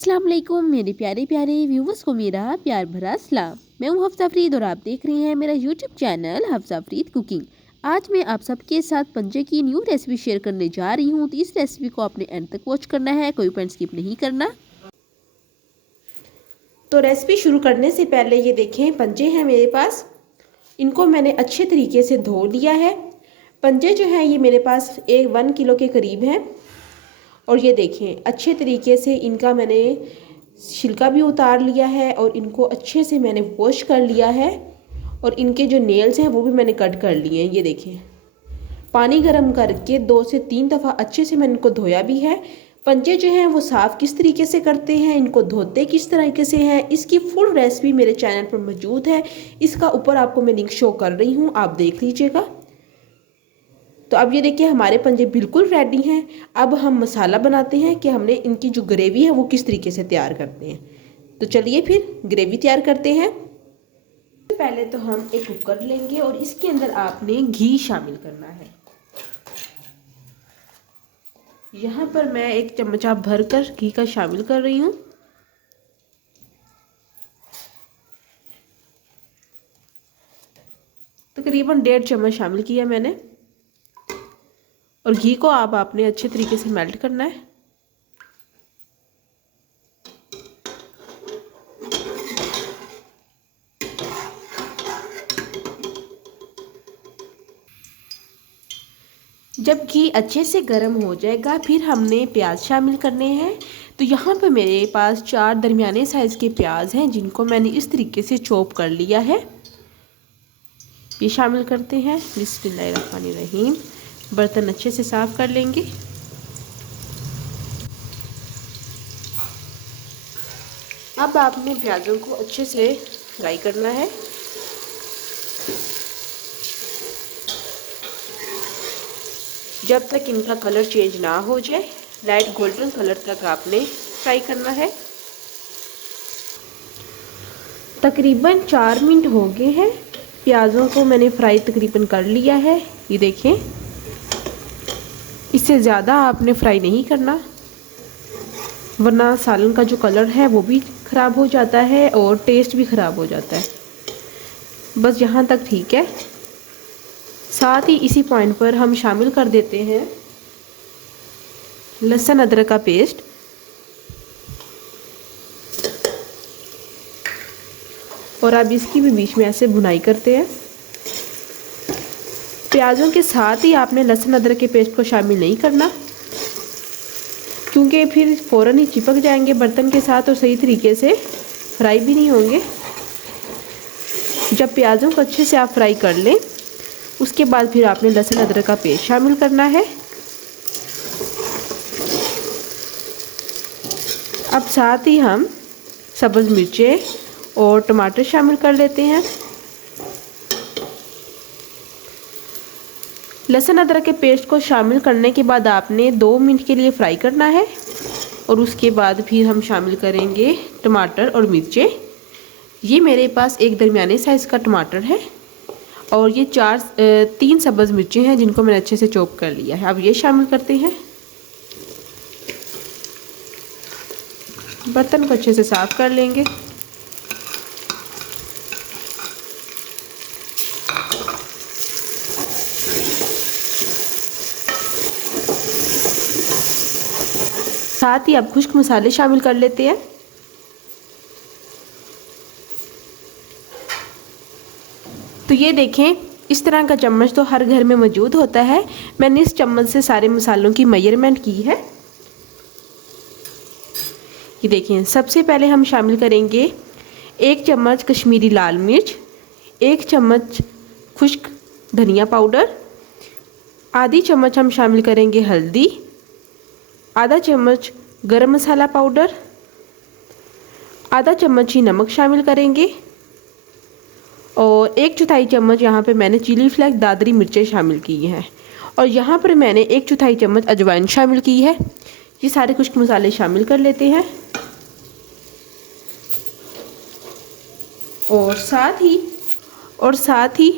अस्सलाम वालेकुम मेरे प्यारे प्यारे व्यूवर्स को मेरा प्यार भरा सलाम। मैं हूँ हफ्सा फरीद और आप देख रही हैं मेरा YouTube channel Hafsa Farid cooking. आज मैं आप सबके साथ पंजे की न्यू रेसिपी शेयर करने जा रही हूँ, तो इस रेसिपी को आपने एंड तक वॉच करना है, कोई पॉइंट स्किप नहीं करना। तो रेसिपी शुरू करने से पहले ये देखें, पंजे हैं मेरे पास। इनको मैंने अच्छे तरीके से धो लिया है। पंजे जो हैं ये मेरे पास 1 किलो के करीब हैं। और ये देखें, अच्छे तरीके से इनका मैंने छिलका भी उतार लिया है और इनको अच्छे से मैंने वॉश कर लिया है। और इनके जो नेल्स हैं वो भी मैंने कट कर लिए हैं। ये देखें, पानी गर्म करके 2 से 3 दफ़ा अच्छे से मैंने इनको धोया भी है। पंजे जो हैं वो साफ़ किस तरीके से करते हैं, इनको धोते किस तरीके से हैं, इसकी फुल रेसिपी मेरे चैनल पर मौजूद है। इसका ऊपर आपको मैं लिंक शो कर रही हूँ, आप देख लीजिएगा। तो अब ये देखिए, हमारे पंजे बिल्कुल रेडी हैं। अब हम मसाला बनाते हैं कि हमने इनकी जो ग्रेवी है वो किस तरीके से तैयार करते हैं। तो चलिए फिर ग्रेवी तैयार करते हैं। पहले तो हम एक कुकर लेंगे और इसके अंदर आपने घी शामिल करना है। यहाँ पर मैं 1 चम्मचा भरकर घी का शामिल कर रही हूँ। तकरीबन 1.5 चम्मच शामिल किया मैंने। और घी को आपने अच्छे तरीके से मेल्ट करना है। जब घी अच्छे से गर्म हो जाएगा फिर हमने प्याज शामिल करने हैं। तो यहाँ पर मेरे पास 4 दरमियाने साइज़ के प्याज हैं, जिनको मैंने इस तरीके से चॉप कर लिया है। ये शामिल करते हैं। बिस्मिल्लाहिर्रहमानिर्रहीम। बर्तन अच्छे से साफ़ कर लेंगे। अब आपने प्याज़ों को अच्छे से फ्राई करना है। जब तक इनका कलर चेंज ना हो जाए, लाइट गोल्डन कलर तक आपने फ्राई करना है। तकरीबन 4 मिनट हो गए हैं। प्याज़ों को मैंने फ्राई तकरीबन कर लिया है। ये देखें, इससे ज़्यादा आपने फ्राई नहीं करना, वरना सालन का जो कलर है वो भी ख़राब हो जाता है और टेस्ट भी ख़राब हो जाता है। बस यहाँ तक ठीक है। साथ ही इसी पॉइंट पर हम शामिल कर देते हैं लहसुन अदरक का पेस्ट। और अब इसकी भी बीच में ऐसे भुनाई करते हैं। प्याज़ों के साथ ही आपने लहसुन अदरक के पेस्ट को शामिल नहीं करना, क्योंकि फिर फ़ौरन ही चिपक जाएंगे बर्तन के साथ और सही तरीके से फ्राई भी नहीं होंगे। जब प्याज़ों को अच्छे से आप फ्राई कर लें, उसके बाद फिर आपने लहसुन अदरक का पेस्ट शामिल करना है। अब साथ ही हम सब्ज़ मिर्चें और टमाटर शामिल कर लेते हैं। लहसुन अदरक के पेस्ट को शामिल करने के बाद आपने 2 मिनट के लिए फ्राई करना है। और उसके बाद फिर हम शामिल करेंगे टमाटर और मिर्चें। ये मेरे पास एक दरमियाने साइज़ का टमाटर है और ये 3 सब्ज़ मिर्चें हैं, जिनको मैंने अच्छे से चॉप कर लिया है। अब ये शामिल करते हैं। बर्तन को अच्छे से साफ़ कर लेंगे। साथ ही अब खुश्क मसाले शामिल कर लेते हैं। तो ये देखें, इस तरह का चम्मच तो हर घर में मौजूद होता है। मैंने इस चम्मच से सारे मसालों की मेजरमेंट की है। ये देखें, सबसे पहले हम शामिल करेंगे 1 चम्मच कश्मीरी लाल मिर्च, 1 चम्मच खुश्क धनिया पाउडर, आधी चम्मच हम शामिल करेंगे हल्दी, आधा चम्मच गरम मसाला पाउडर, आधा चम्मच ही नमक शामिल करेंगे और 1/4 चम्मच यहाँ पे मैंने चिली फ्लेक्स दादरी मिर्चें शामिल की हैं। और यहाँ पर मैंने 1/4 चम्मच अजवाइन शामिल की है। ये सारे खुश्क मसाले शामिल कर लेते हैं। और साथ ही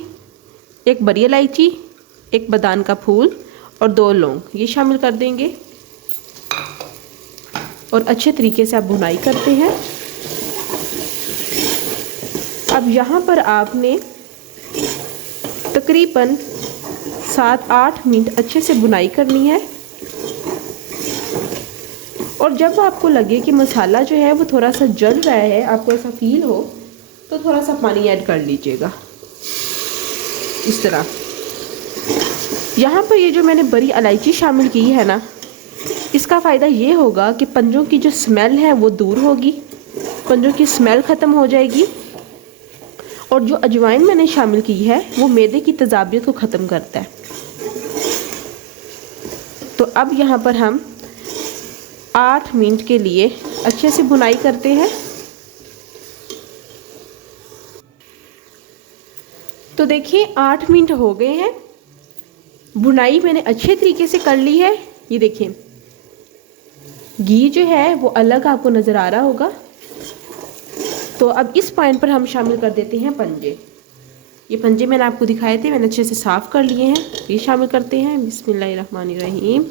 1 बड़ी इलायची, 1 बादाम का फूल और 2 लौंग ये शामिल कर देंगे। और अच्छे तरीके से आप भुनाई करते हैं। अब यहाँ पर आपने तकरीबन 7-8 मिनट अच्छे से भुनाई करनी है। और जब आपको लगे कि मसाला जो है वो थोड़ा सा जल रहा है, आपको ऐसा फील हो, तो थोड़ा सा पानी ऐड कर लीजिएगा इस तरह। यहाँ पर ये जो मैंने बड़ी इलायची शामिल की है ना, इसका फ़ायदा ये होगा कि पंजों की जो स्मेल है वो दूर होगी, पंजों की स्मेल ख़त्म हो जाएगी। और जो अजवाइन मैंने शामिल की है वो मैदे की तेज़ाबियत को ख़त्म करता है। तो अब यहाँ पर हम 8 मिनट के लिए अच्छे से भुनाई करते हैं। तो देखिए 8 मिनट हो गए हैं, भुनाई मैंने अच्छे तरीके से कर ली है। ये देखिए घी जो है वो अलग आपको नज़र आ रहा होगा। तो अब इस पॉइंट पर हम शामिल कर देते हैं पंजे। ये पंजे मैंने आपको दिखाए थे, मैंने अच्छे से साफ़ कर लिए हैं। ये शामिल करते हैं। बिस्मिल्लाहिर्रहमानिर्रहीम।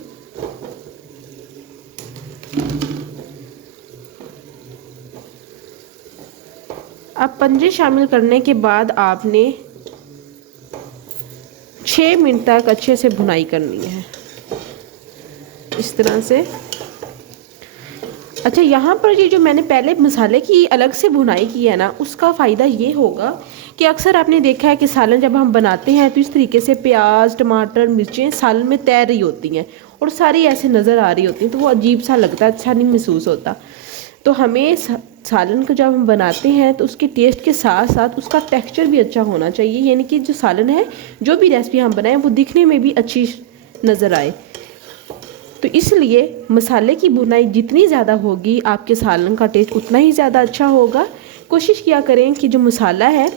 अब पंजे शामिल करने के बाद आपने 6 मिनट तक अच्छे से भुनाई करनी है इस तरह से। अच्छा, यहाँ पर ये जो मैंने पहले मसाले की अलग से भुनाई की है ना, उसका फ़ायदा ये होगा कि अक्सर आपने देखा है कि सालन जब हम बनाते हैं तो इस तरीके से प्याज, टमाटर, मिर्चें सालन में तैर रही होती हैं और सारी ऐसे नज़र आ रही होती हैं, तो वो अजीब सा लगता है, अच्छा नहीं महसूस होता। तो हमें सालन को जब हम बनाते हैं तो उसके टेस्ट के साथ साथ उसका टेक्सचर भी अच्छा होना चाहिए, यानी कि जो सालन है, जो भी रेसिपी हम बनाएं वो दिखने में भी अच्छी नज़र आए। तो इसलिए मसाले की भुनाई जितनी ज़्यादा होगी आपके सालन का टेस्ट उतना ही ज़्यादा अच्छा होगा। कोशिश किया करें कि जो मसाला है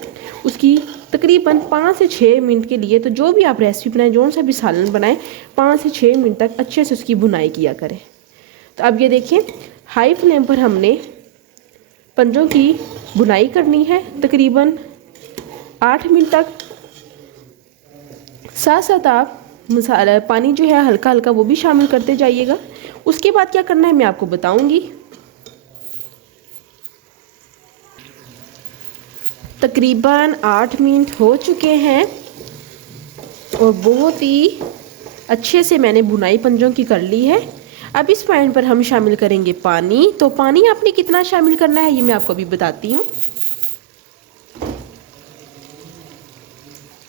उसकी तकरीबन 5 से 6 मिनट के लिए, तो जो भी आप रेसिपी बनाएं, जो सा भी सालन बनाएं, 5 से 6 मिनट तक अच्छे से उसकी भुनाई किया करें। तो अब ये देखिए हाई फ्लेम पर हमने पंजों की भुनाई करनी है तकरीबन 8 मिनट तक। साथ साथ आप मसाला पानी जो है हल्का हल्का वो भी शामिल करते जाइएगा। उसके बाद क्या करना है मैं आपको बताऊंगी। तकरीबन 8 मिनट हो चुके हैं और बहुत ही अच्छे से मैंने भुनाई पंजों की कर ली है। अब इस पॉइंट पर हम शामिल करेंगे पानी। तो पानी आपने कितना शामिल करना है ये मैं आपको अभी बताती हूँ।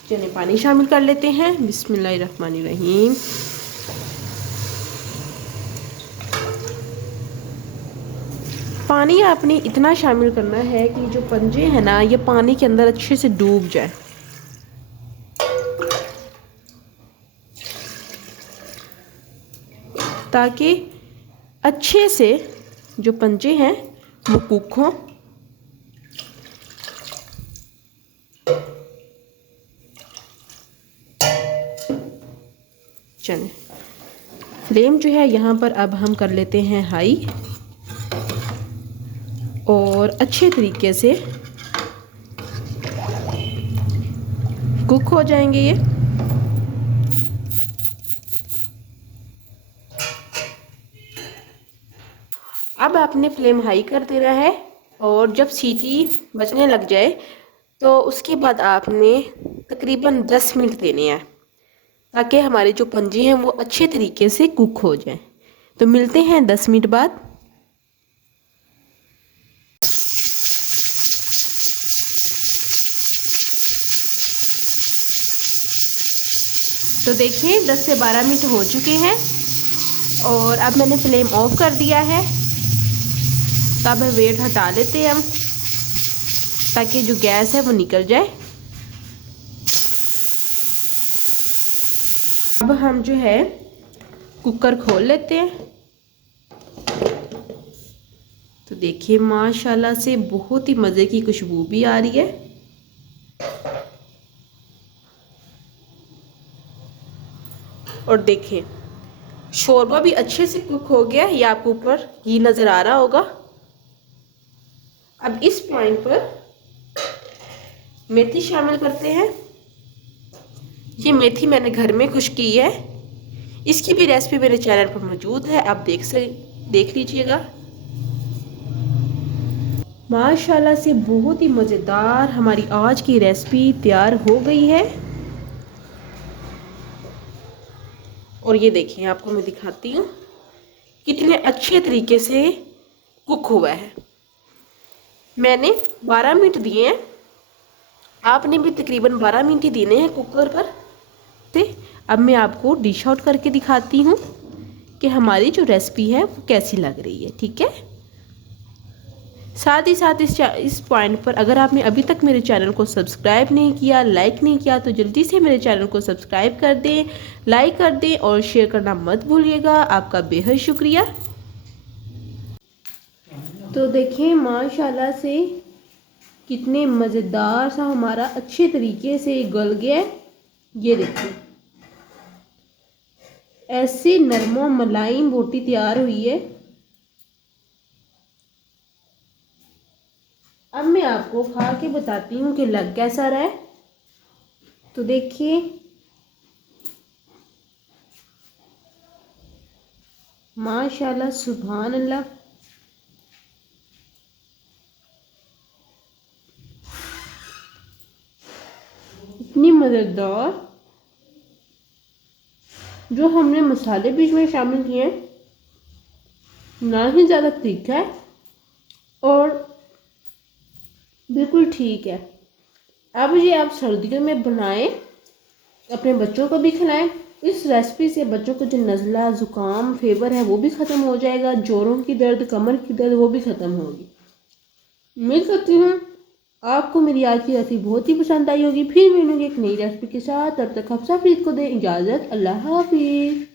चलिए पानी शामिल कर लेते हैं। बिस्मिल्लाहिर्रहमानिर्रहीम। पानी आपने इतना शामिल करना है कि जो पंजे हैं ना, ये पानी के अंदर अच्छे से डूब जाए। ताकि अच्छे से जो पंजे हैं वो कुक हों। चलें, फ्लेम जो है यहाँ पर अब हम कर लेते हैं हाई और अच्छे तरीके से कुक हो जाएंगे ये। अब आपने फ्लेम हाई कर देना है और जब सीटी बजने लग जाए तो उसके बाद आपने तकरीबन 10 मिनट देने हैं ताकि हमारे जो पंजे हैं वो अच्छे तरीके से कुक हो जाएं। तो मिलते हैं 10 मिनट बाद। तो देखिए 10 से 12 मिनट हो चुके हैं और अब मैंने फ्लेम ऑफ कर दिया है। तो अब वेट हटा लेते हैं हम ताकि जो गैस है वो निकल जाए। अब हम जो है कुकर खोल लेते हैं। तो देखिए माशाल्लाह से बहुत ही मज़े की खुशबू भी आ रही है। और देखिए शोरबा भी अच्छे से कुक हो गया। ये आपको ऊपर घी नज़र आ रहा होगा। अब इस पॉइंट पर मेथी शामिल करते हैं। ये मेथी मैंने घर में खुश की है। इसकी भी रेसिपी मेरे चैनल पर मौजूद है, आप देख लीजिएगा। माशाल्लाह से बहुत ही मज़ेदार हमारी आज की रेसिपी तैयार हो गई है। और ये देखिए, आपको मैं दिखाती हूँ कितने अच्छे तरीके से कुक हुआ है। मैंने 12 मिनट दिए हैं, आपने भी तकरीबन 12 मिनट ही देने हैं कुकर पर। अब मैं आपको डिश आउट करके दिखाती हूँ कि हमारी जो रेसिपी है वो कैसी लग रही है। ठीक है, साथ ही साथ इस पॉइंट पर अगर आपने अभी तक मेरे चैनल को सब्सक्राइब नहीं किया, लाइक नहीं किया, तो जल्दी से मेरे चैनल को सब्सक्राइब कर दें, लाइक कर दें और शेयर करना मत भूलिएगा। आपका बेहद शुक्रिया। तो देखें माशाल्लाह से कितने मज़ेदार सा हमारा अच्छे तरीके से गल गया है। ये देखिए, ऐसी नरमो मलाई बोटी तैयार हुई है। अब मैं आपको खा के बताती हूँ कि लग कैसा रहा है। तो देखिए, माशाल्लाह सुभान अल्लाह, इतनी मज़ेदार। जो हमने मसाले बीच में शामिल किए हैं, ना ही ज़्यादा तीखा है और बिल्कुल ठीक है। अब ये आप सर्दियों में बनाएं, अपने बच्चों को भी खिलाएं। इस रेसिपी से बच्चों को जो नज़ला, ज़ुकाम, फीवर है वो भी ख़त्म हो जाएगा। जोड़ों की दर्द, कमर की दर्द वो भी ख़त्म होगी। उम्मीद करती हूँ आपको मेरी आज की रेसिपी बहुत ही पसंद आई होगी। फिर मिलूंगी एक नई रेसिपी के साथ। तब तक हफ्सा फरीद को दें इजाज़त। अल्लाह हाफिज़।